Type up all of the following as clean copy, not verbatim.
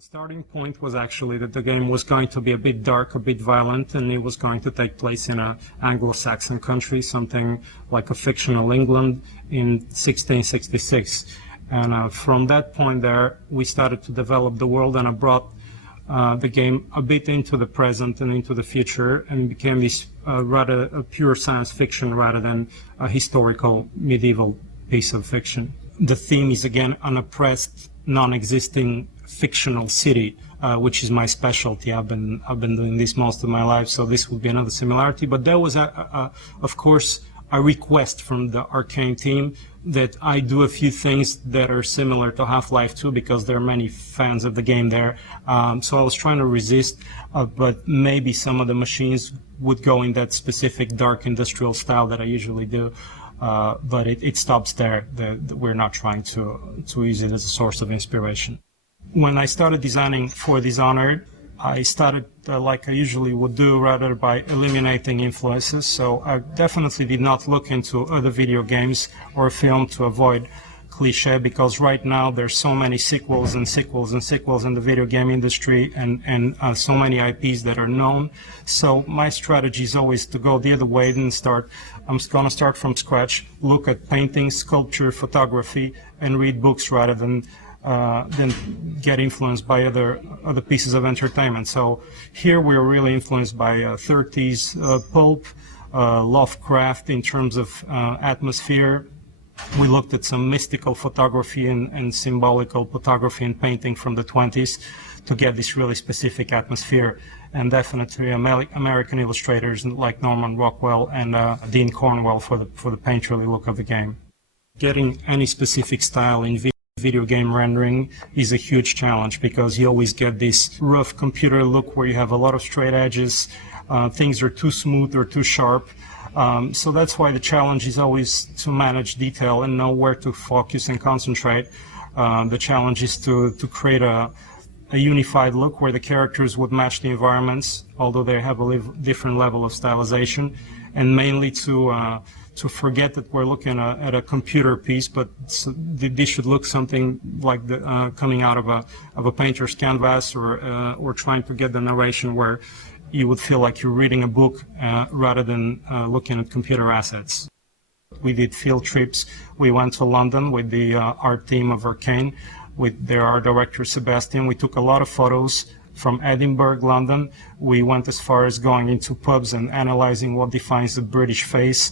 The starting point was actually that the game was going to be a bit dark, a bit violent, and it was going to take place in an Anglo-Saxon country, something like a fictional England in 1666. And from that point there, we started to develop the world, and I brought the game a bit into the present and into the future, and it became this rather a pure science fiction rather than a historical medieval piece of fiction. The theme is again an oppressed, non-existing fictional city, which is my specialty. I've been doing this most of my life, so this would be another similarity. But there was, of course, a request from the Arkane team that I do a few things that are similar to Half-Life 2 because there are many fans of the game there. So I was trying to resist, but maybe some of the machines would go in that specific dark industrial style that I usually do. But it stops there. We're not trying to use it as a source of inspiration. When I started designing for Dishonored, I started like I usually would do, rather by eliminating influences. So I definitely did not look into other video games or film to avoid cliche, because right now there's so many sequels and sequels and sequels in the video game industry, and so many IPs that are known. So my strategy is always to go the other way and I'm going to start from scratch, look at painting, sculpture, photography, and read books rather than get influenced by other pieces of entertainment. So here we're really influenced by 30s pulp, Lovecraft in terms of atmosphere. We looked at some mystical photography and symbolical photography and painting from the 20s to get this really specific atmosphere. And definitely American illustrators like Norman Rockwell and Dean Cornwell for the painterly look of the game. Getting any specific style in video game rendering is a huge challenge, because you always get this rough computer look where you have a lot of straight edges, things are too smooth or too sharp. So that's why the challenge is always to manage detail and know where to focus and concentrate. The challenge is to create a unified look where the characters would match the environments, although they have a different level of stylization, and mainly to forget that we're looking at a computer piece, but this should look something like coming out of a painter's canvas, or trying to get the narration where you would feel like you're reading a book rather than looking at computer assets. We did field trips. We went to London with the art team of Arkane, with their art director Sebastian. We took a lot of photos from Edinburgh, London. We went as far as going into pubs and analyzing what defines the British face,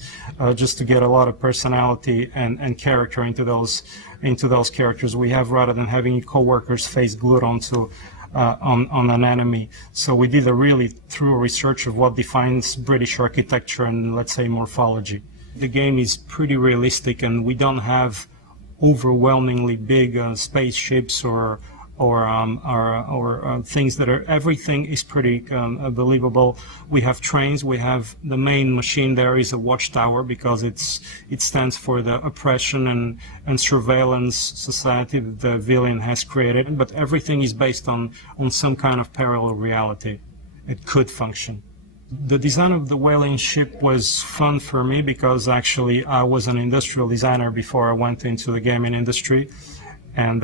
just to get a lot of personality and character into those characters we have, rather than having co-workers' face glued onto on an enemy. So we did a really thorough research of what defines British architecture and, let's say, morphology. The game is pretty realistic, and we don't have overwhelmingly big spaceships or things that are, everything is pretty believable. We have trains. We have the main machine there is a watchtower, because it stands for the oppression and surveillance society that the villain has created. But everything is based on some kind of parallel reality. It could function. The design of the whaling ship was fun for me, because actually I was an industrial designer before I went into the gaming industry. And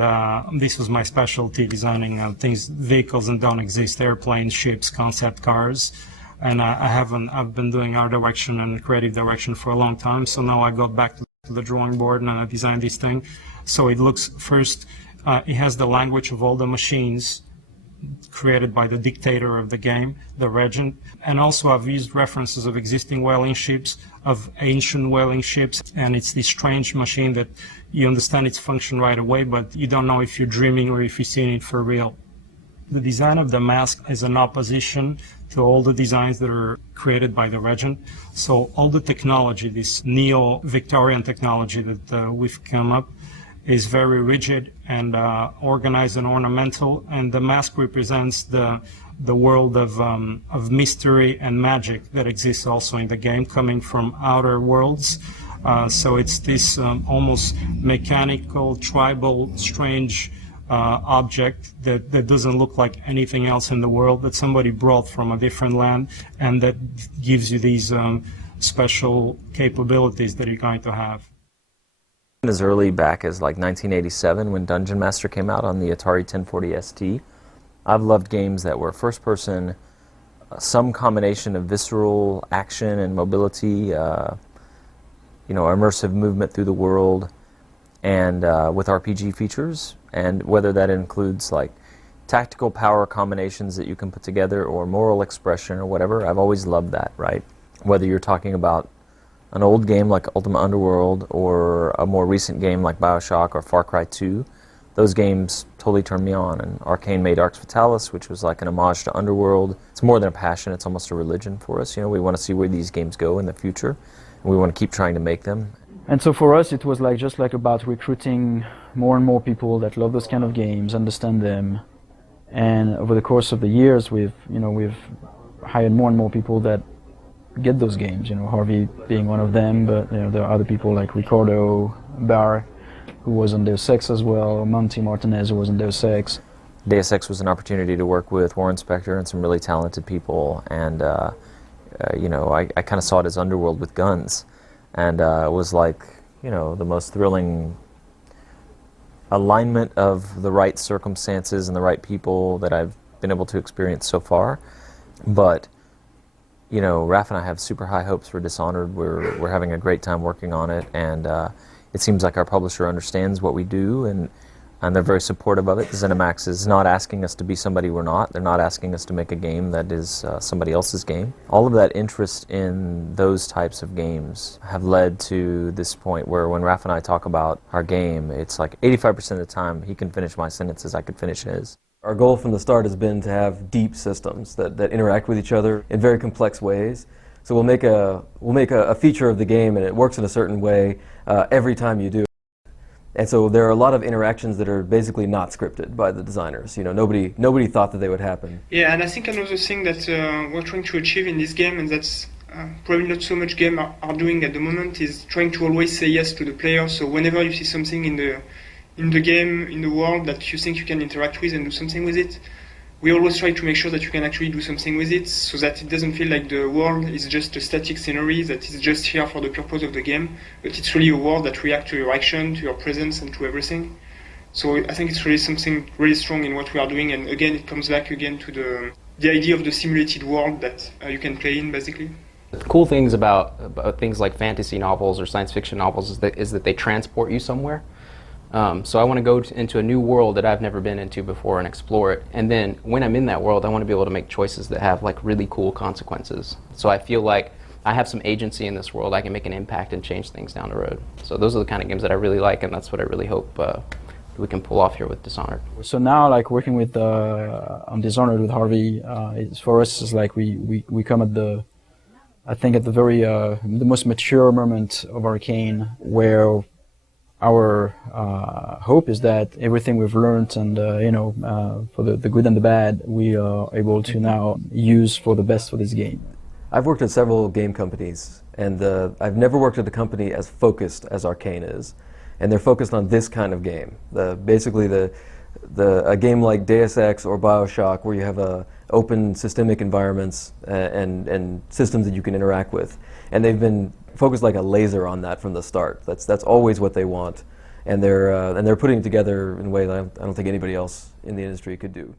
this was my specialty, designing vehicles that don't exist, airplanes, ships, concept cars. And I've been doing art direction and creative direction for a long time. So now I got back to the drawing board and I designed this thing. So it looks, first, it has the language of all the machines created by the dictator of the game, the regent. And also I've used references of existing whaling ships, of ancient whaling ships, and it's this strange machine that you understand its function right away, but you don't know if you're dreaming or if you're seeing it for real. The design of the mask is an opposition to all the designs that are created by the regent. So all the technology, this neo-Victorian technology that we've come up, is very rigid and organized and ornamental, and the mask represents the world of mystery and magic that exists also in the game, coming from outer worlds. So it's this almost mechanical, tribal, strange object that doesn't look like anything else in the world, that somebody brought from a different land, and that gives you these special capabilities that you're going to have. As early back as like 1987, when Dungeon Master came out on the Atari 1040 ST, I've loved games that were first-person, some combination of visceral action and mobility, immersive movement through the world, and with RPG features, and whether that includes like tactical power combinations that you can put together or moral expression or whatever. I've always loved that, right? Whether you're talking about an old game like Ultima Underworld or a more recent game like BioShock or Far Cry 2, those games totally turned me on. And Arkane made Arx Fatalis, which was like an homage to Underworld. It's more than a passion, it's almost a religion for us. We want to see where these games go in the future, and we want to keep trying to make them. And so for us, it was like just like about recruiting more and more people that love those kind of games, understand them. And over the course of the years, we've hired more and more people that get those games. Harvey being one of them, but there are other people like Ricardo Barr, who was on Deus Ex as well, Monty Martinez, who was on Deus Ex. Deus Ex was an opportunity to work with Warren Spector and some really talented people, and I kind of saw it as Underworld with guns, and it was like the most thrilling alignment of the right circumstances and the right people that I've been able to experience so far. But Raph and I have super high hopes for Dishonored. We're having a great time working on it, and it seems like our publisher understands what we do, and they're very supportive of it. ZeniMax is not asking us to be somebody we're not. They're not asking us to make a game that is somebody else's game. All of that interest in those types of games have led to this point where when Raph and I talk about our game, it's like 85% of the time he can finish my sentences, I could finish his. Our goal from the start has been to have deep systems that interact with each other in very complex ways. So we'll make a feature of the game, and it works in a certain way every time you do it. And so there are a lot of interactions that are basically not scripted by the designers. Nobody thought that they would happen. Yeah, and I think another thing that we're trying to achieve in this game, and that's probably not so much games are doing at the moment, is trying to always say yes to the player. So whenever you see something in the game, in the world, that you think you can interact with and do something with it, we always try to make sure that you can actually do something with it, so that it doesn't feel like the world is just a static scenery that is just here for the purpose of the game, but it's really a world that reacts to your action, to your presence, and to everything. So I think it's really something really strong in what we are doing, and again, it comes back again to the idea of the simulated world that you can play in, basically. The cool things about things like fantasy novels or science fiction novels is that they transport you somewhere. So I want to go into a new world that I've never been into before and explore it. And then when I'm in that world, I want to be able to make choices that have like really cool consequences. So I feel like I have some agency in this world. I can make an impact and change things down the road. So those are the kind of games that I really like, and that's what I really hope we can pull off here with Dishonored. So now, like working with on Dishonored with Harvey, for us is like we come at the very the most mature moment of Arkane, where our hope is that everything we've learned and for the good and the bad, we are able to now use for the best for this game. I've worked at several game companies, and I've never worked at a company as focused as Arkane is, and they're focused on this kind of game. Basically, a game like Deus Ex or BioShock, where you have open systemic environments and systems that you can interact with, and they've been focused like a laser on that from the start. That's always what they want, and they're putting it together in a way that I don't think anybody else in the industry could do.